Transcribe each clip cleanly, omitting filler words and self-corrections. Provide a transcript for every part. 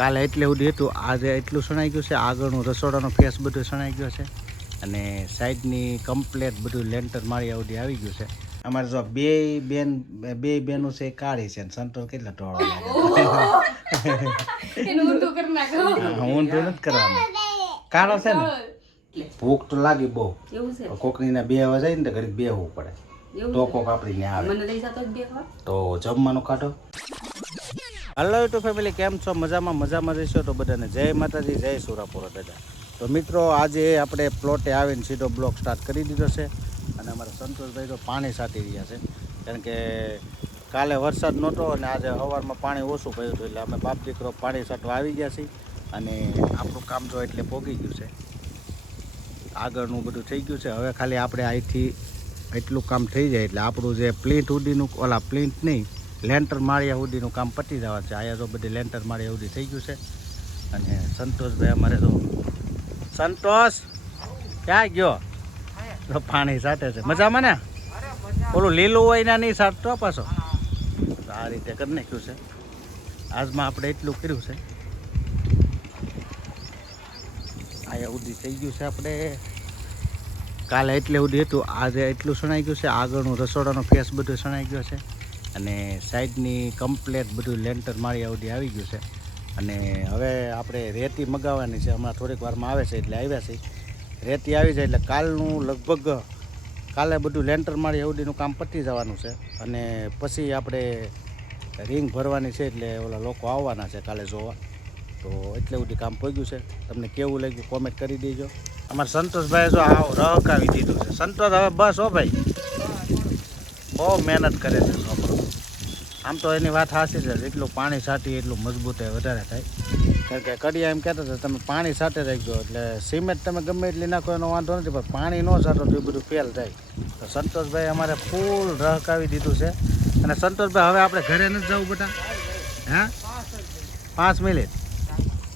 કાલે એટલે સુધી હતું, આજે એટલું સણાઈ ગયું છે. આગળનું રસોડાનો ફેસ બધું સણાઈ ગયો છે અને સાઈડની કમ્પ્લેટ બધું લેન્ટર મારી સુધી આવી ગયું છે. અમારે જો બે બેનું છે, કાળી છે ને સંતોષ કેટલા ટોળો લાગે. ઊંધું નથી કરવાનું, કાળો છે ને. ભૂખ તો લાગી બહુ, કોકની ને બેહવા જાય ને તો ઘડી બેહવું પડે તો કોક આપડી ને આવે તો જમવાનું કાઢો. હલો યુટ્યુબ ફેમિલી, કેમ છો? મજામાં રહીશો તો બધાને જય માતાજી, જય સુરાપુરા દાદા. તો મિત્રો, આજે આપણે પ્લોટે આવીને સીધો બ્લોગ સ્ટાર્ટ કરી દીધો છે અને અમારા સંતોષભાઈ તો પાણી છાંટી રહ્યા છે, કારણ કે કાલે વરસાદ નહોતો અને આજે સવારમાં પાણી ઓછું પડ્યું હતું, એટલે અમે બાપ દીકરો પાણી છાંટવા આવી ગયા છીએ અને આપણું કામ જો એટલે પોગી ગયું છે. આગળનું બધું થઈ ગયું છે. હવે ખાલી આપણે અહીંથી એટલું કામ થઈ જાય એટલે આપણું જે પ્લિન્ટ સુધીનું, ઓલા પ્લિન્ટ નહીં, લેન્ટર માળિયા સુધીનું કામ પતી જવા છે. અહીંયા તો બધી લેન્ટર માળિયા સુધી થઈ ગયું છે અને સંતોષભાઈ અમારે તો, સંતોષ ક્યાં ગયો? તો પાણી છાંટે છે. મજામાં ને? ઓલું લીલું હોય ને નહીં છાંટતો પાછો. આ રીતે કરી નાખ્યું છે. આજમાં આપણે એટલું કર્યું છે. અહીંયા સુધી થઈ ગયું છે. આપણે કાલે એટલે સુધી હતું, આજે એટલું સણાઈ ગયું છે. આગળનું રસોડાનો ફેસ બધું સણાઈ ગયો છે અને સાઈડની કમ્પ્લેટ બધું લેન્ટર મારી સુધી આવી ગયું છે અને હવે આપણે રેતી મગાવવાની છે. હમણાં થોડીક વારમાં આવે છે એટલે આવ્યા છે. રેતી આવી જાય એટલે કાલનું લગભગ કાલે બધું લેન્ટર મારી સુધીનું કામ પતી જવાનું છે અને પછી આપણે રિંગ ભરવાની છે એટલે ઓલા લોકો આવવાના છે કાલે જોવા. તો એટલે સુધી કામ પહોંચ્યું છે. તમને કેવું લાગ્યું કોમેન્ટ કરી દેજો. અમારા સંતોષભાઈ જો આવ રહકાવી દીધું છે. સંતોષ હવે બસ હો ભાઈ, બહુ મહેનત કરે છે છોકરો. આમ તો એની વાત સાચી છે, જેટલું પાણી છાંટીએ એટલું મજબૂતાઈ વધારે થાય. કારણ કે કડિયા એમ કહેતા હતા તમે પાણી છાંટે રાખજો એટલે સિમેન્ટ તમે ગમે એટલી નાખો એનો વાંધો નથી, પણ પાણી ન છાંટો તો એ બધું ફેલ થાય. તો સંતોષભાઈ અમારે ફૂલ રહકાવી દીધું છે. અને સંતોષભાઈ હવે આપણે ઘરે નથી જવું બેટા? હા, 5 મિનિટ.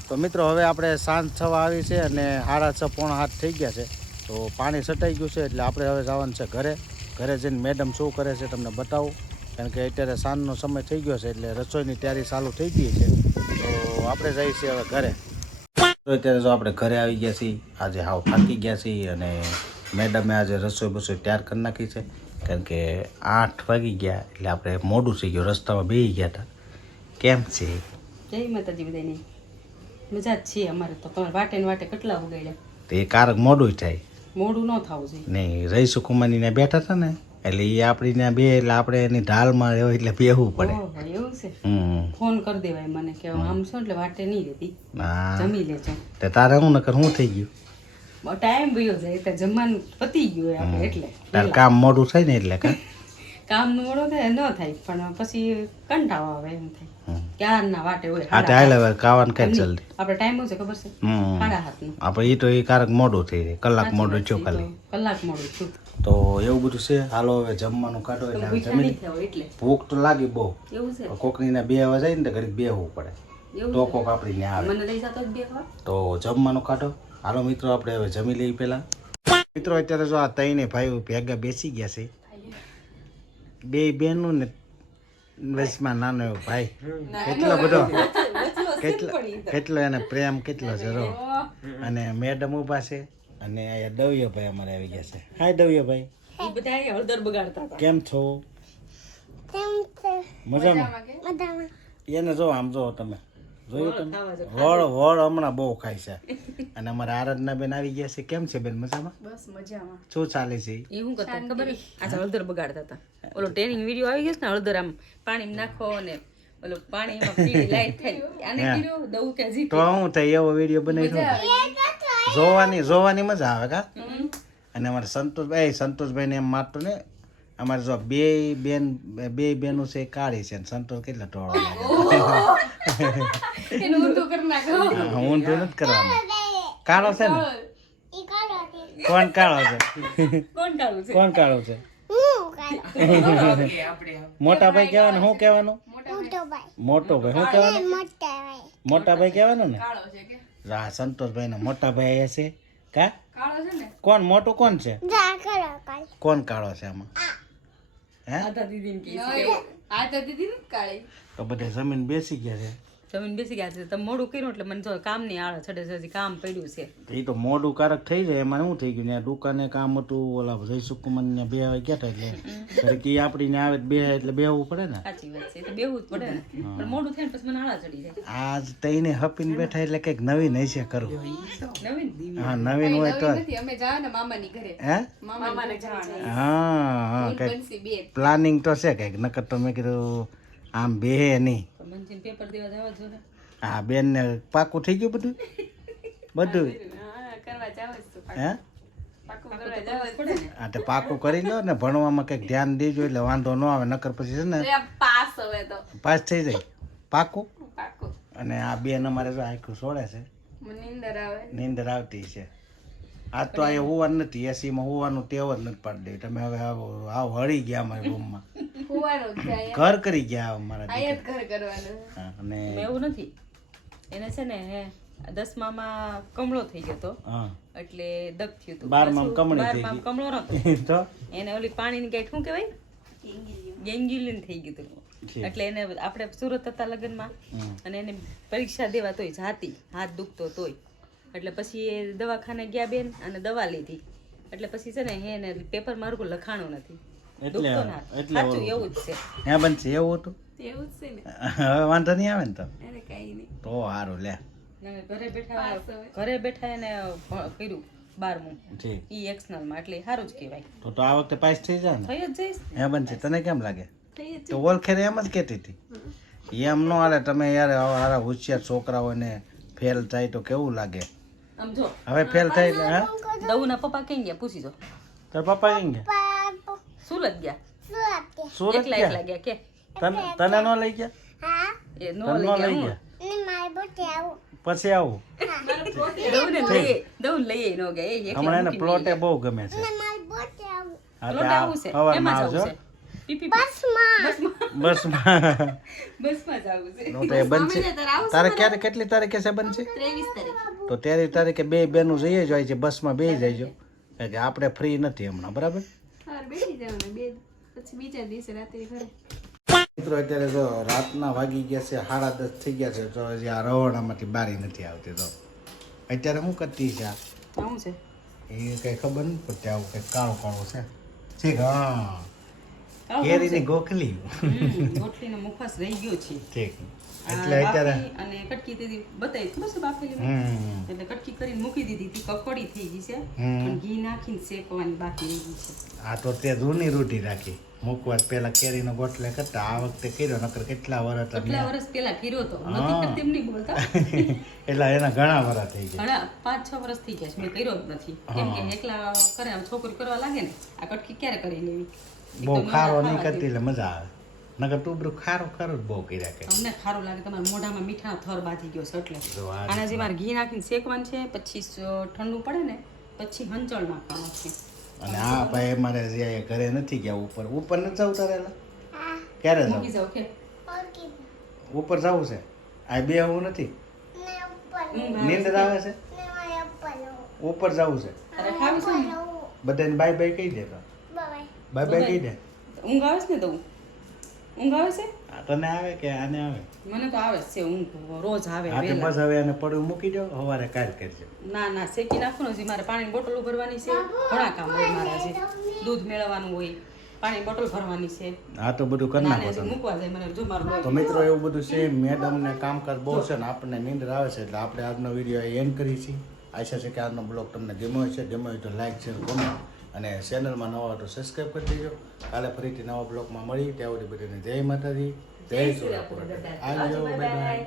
તો મિત્રો, હવે આપણે સાંજ થવા આવી છે અને 6:30 પોણા 7 થઈ ગયા છે. તો પાણી છટાઈ ગયું છે એટલે આપણે હવે જવાનું છે ઘરે. ઘરે જઈને મેડમ શું કરે છે તમને બતાવું, કારણ કે અત્યારે સાંજનો સમય થઈ ગયો છે એટલે રસોઈની તૈયારી ચાલુ થઈ ગઈ છે. તો આપણે જઈએ છીએ હવે ઘરે. અત્યારે જો આપણે ઘરે આવી ગયા છીએ. આજે હાવ થાકી ગયા છીએ અને મેડમે આજે રસોઈ તૈયાર કરી નાખી છે, કારણ કે 8 વાગી ગયા એટલે આપણે મોડું થઈ ગયું, રસ્તામાં બેસી ગયા હતા. કેમ છે? જય માતાજી બધાને. મજા જ છે અમારે તો. તમારે વાટે ને વાટે કેટલા ઉગાડ્યા. તો એ કારક મોડું થાય, મોડું ન થવું જોઈએ. નહીં, રહીશું કુમારીને બેઠા હતા ને એટલે એ આપણી બે એટલે આપણે એની ઢાલમાં રહ્યો એટલે બેહવું પડે. એવું છે? ફોન કરી દેવાય મને કે આમ છો એટલે વાટે નહીં રહેતી, જમી લેજો. તે તારે હું નકર હું થઈ ગયું, ટાઈમ વયો જાય એટલે જમવાનું પતી ગયું આપણે એટલે. તારે કામ મોડું થાય ને એટલે કામ મોડું થાય ન થાય પણ પછી કંટાળો આવે એમ થાય ક્યારના વાટે હોય. હા, હાલ હવે કાવાનું કઈ જલ્દી. આપણે ટાઈમ શું છે ખબર છે? 7:30 આપણે એ તો એ કારક મોડું થઈ જાય, કલાક મોડું થયું ખાલી. કલાક મોડું થયું તો એવું બધું છે. હાલો હવે જમવાનું કાઢો એટલે જમી. ભૂખ તો લાગી બહુ. એવું છે? કોકની ને બેહવા જાય ને તો ઘડી બેહવું પડે તો કોક આપડી ને આવે. મને લઈ જતો જ બેહવા. તો જમવાનું કાઢો. હાલો મિત્રો, આપણે હવે જમી લઈએ પેલા. મિત્રો, અત્યારે જો આ ત્રણે ભાઈઓ ભેગા બેસી ગયા છે. બે બેનું ને વચમાં નાનો એવો ભાઈ. કેટલો બધો, કેટલો એને પ્રેમ કેટલો છે રો. અને મેડમ ઉભા છે અને અહીંયા દવ્યભાઈ અમારે આવી ગયા છે. હાય દવ્યભાઈ. એ બધા હળદર બગાડતા હતા. કેમ છો? મજામાં? એને જો આમ જો તમે જોયું તમે વળ હમણાં બહુ ખાય છે. અને અમારા આરાધના બેન આવી ગયા છે. કેમ છે બેન? મજામાં? બસ મજામાં. શું ચાલે છે? એ હું કરતા ખબર આજે હળદર બગાડતા હતા. ઓલો ટ્રેનિંગ વિડિયો આવી ગયો ને, હળદર આમ પાણીમાં નાખો અને ઓલો પાણી એમાં પીળી લાઈટ થાય. આને કીધું દઉં કે જી તો હું થાય એવો વિડિયો બનાવ્યો. જોવાની મજા આવે કા. અને અમારે સંતોષભાઈ ને એમ મારતો ને, અમારે જો બે બેનું છે, કાળી છે ને સંતોષ કેટલા ટોળો લાગે. ઊંધું નથી કરવાનું, કાળો છે ને. કોણ કાળો છે? કોણ કાળો છે? મોટા ભાઈ કહેવાનું. શું કહેવાનું? મોટો ભાઈ. શું કહેવાનું? મોટા ભાઈ કહેવાનું ને. હા, સંતોષભાઈ ના મોટા ભાઈ અહીંયા છે કા. કોણ મોટું? કોણ છે? કોણ કાળો છે આમાં? હે? તો બધે જમીન બેસી ગયા છે જમીન બેસી ગયા છે. તમે મોડું કર્યું એટલે મને જો કામ ની આળસ ચડે છે, હજી કામ પડ્યું છે. એ તો મોડું કારક થઈ જાય એમાં શું થઈ ગયું ને દુકાને કામ હતું ઓલા જયસુકુમાર ને બે ગયા હતા એટલે ઘરે આપડી ને આવે બે એટલે બેવું પડે ને. સાચી વાત છે, એ તો બેવું જ પડે ને. પણ મોડું થાય ને પછી મને આળા ચડી જાય. આજ તઈને હપીને બેઠા એટલે કઈક નવીન હશે કરવું. નવીન હા નવીન હોય તો અમે જાવ ને મામાની ઘરે હે મામાને જવાના હા કઈક પ્લાનિંગ તો છે કઈક નકર તો મેં કીધું આમ બે નહીં. મંજીન પેપર દેવા જવા જો ને. હા બેન ને પાકું થઈ ગયું બધું બધું કરવા જાવ હે પાકું કરવા જાવ પડે ને. હા તો પાકું કરી લો ને ભણવામાં કંઈક ધ્યાન દેજો એટલે વાંધો ન આવે નકર પછી છે ને પાસ હવે તો પાસ થઈ જાય પાકું. પાકું અને આ બેન અમારે જો આખું છોડે છે મને નીંદર આવે નીંદર આવતી છે. આજ તો અહીંયા હોવાનું નથી એસીમાં હોવાનું ટેવ જ નથી પાડી દે. તમે હવે આવ હળી ગયા અમારા રૂમમાં હોવાનું જ છે ઘર કરી ગયા અમારા અહીંયા જ ઘર કરવાનું હા, અને એવું નથી, એને છે ને 10મામાં કમળો થઈ ગયો તો હા એટલે દગ થયું હતું. 12માં કમળી થઈ 12માં કમળો નતો, તો એને ઓલી પાણીની કઈ શું કહેવાય ગેંગિલિન થઈ ગયું હતું. ઠીક. એટલે એને આપણે સુરત હતા લગ્નમાં અને એને પરીક્ષા દેવા તોય જાતી હાથ દુખતો તોય એટલે પછી એ દવાખાને ગયા બેન અને દવા લીધી એટલે પછી છે ને એને પેપર મારું લખાણું નથી એટલે દુખતો ના એટલે સાચું એવું જ છે. હે બનશે એવું હતું એવું જ છે ને હવે વાંધો નહીં આવે ને તો અરે કઈ નહીં તો સારું લે ને ઘરે બેઠા એને કર્યું 12મું ઠીક. ઈ એક્સનલ માં એટલે સારું જ કહેવાય. તો આ વખતે પાસ થઈ જાય ને થઈ જ જઈશ ને. હે બનશે તને કેમ લાગે તો ઓળખે એમ જ કહેતી હતી એમ ન હાલે તમે યાર આવા હોશિયાર છોકરાઓને ફેલ થાય તો કેવું લાગે. આમ જો હવે ફેલ થાય એટલે હે દઉના પપ્પા કઈ ગયા પૂછી જો. તાર પપ્પા કેમ ગયા સુરત ગયા, સુરત એકલા ગયા ગયા કે તને ન લઈ ગયા એ નો તને લઈ ન લઈ ગયા ગયા પછી આવું દઉને લઈએ નો ગયા એ એકલા હમણાં એને મૂકીને પ્લોટે બહુ ગમે છે હા તો પ્લોટ આવું છે સવારમાં એમાં આવજો જવું છે પીપી બસમાં બસમાં જ આવું છે. નો તો એ બનશે તારે ક્યારે કેટલી તારીખે છે બનશે 23 તારીખ તો 13 તારીખે બે બેનું જઈએ જાય છે બસમાં બે જઈજો કારણ કે આપણે ફ્રી નથી હમણાં બરાબર. સવારે બેસી જવાનું બે પછી બીજા દિવસે રાત્રે ઘરે મિત્રો અત્યારે જો રાતના વાગી ગયા છે 10:30 થઈ ગયા છે તો હજી આ રવાડામાંથી બારી નથી આવતી તો અત્યારે શું કરતી છે આ આવું છે એ કઈ ખબર નથી પડતી આવું કઈ કાળું કાળું છે ઠીક હા આવું કેરીની ગોખલી રોટલીનો મુખવાસ રહી ગયો છે. ઠીક આ એટલે અત્યારે બાફી અને કટકી દીધી બતાવી ખબર છે બાફેલી એટલે કટકી કરીને મૂકી દીધી હતી કકડી થઈ ગઈ છે પણ ઘી નાખીને શેકવાની બાકી રહી ગઈ છે. આ તો તે જૂની રૂઢી રાખી મૂકવા પેલા કેરીનો ગોટલે કરતા આ વખતે કર્યો નકર કેટલા વર્ષ કેટલા વર્ષ પહેલા કર્યો તો નથી કરતી એમ નહીં બોલતા એટલે એના ઘણા વર્ષ થઈ ગયા ઘણા 5-6 વર્ષ થઈ ગયા છે મેં કર્યો જ નથી કેમ કે એકલા કરે છોકરી કરવા લાગે ને આ કટકી ક્યારે કરી લેવી. બહુ ખારો નહીં કરતી એટલે મજા આવે નકર તું ખારો ખારો જ બહુ કર્યા કે તમને ખારું લાગે તમારા મોઢામાં મીઠાનો થર બાજી ગયો છે એટલે જો આ આના જે મારે ઘી નાખીને શેકવાનું છે પછી ઠંડુ પડે ને પછી હંચળ નાખવાનું છે. અને આ ભાઈ મારે જે ઘરે નથી ગયા ઉપર ઉપર નથી જવું તારે ક્યારે જવું મૂકી જાવ કે ઉપર જવું છે આ બે હું નથી નીંદર આવે છે ઉપર જવું છે તારે ખાવું છે ને બધાને બાય બાય કહી દે તો બાય બાય કહી દે ઊંઘ આવે છે ને તો ઊંઘ આવે છે આ તને આવે કે આને આવે મને તો આવે જ છે ઊંઘ રોજ આવે આ તો વહેલા. બસ હવે એને પડ્યું મૂકી દો સવારે કાલ કરજો ના ના શેકી નાખવાનું હજી મારે પાણીની બોટલ ભરવાની છે ઘણા કામ હોય મારા હજી દૂધ મેળવવાનું હોય પાણી બોટલ ભરવાની છે આ તો બધું કરી નાને નાખો હજી તમે મૂકવા જાય મને જો મારું તો મિત્રો એવું બધું છે મેડમને કામકાજ બહુ છે ને આપણને નીંદર આવે છે એટલે આપણે આજનો વિડીયો એન્ડ કરી છીએ. આશા છે કે આજનો બ્લોગ તમને ગમ્યો છે ગમ્યો હોય તો લાઈક શેર કોમેન્ટ અને ચેનલમાં નવા હોય તો સબસ્ક્રાઈબ કરી દેજો. કાલે ફરીથી નવા બ્લોગમાં મળી ત્યાં સુધી બધાને જય માતાજી જય સુરપુર આવજો બાય બાય.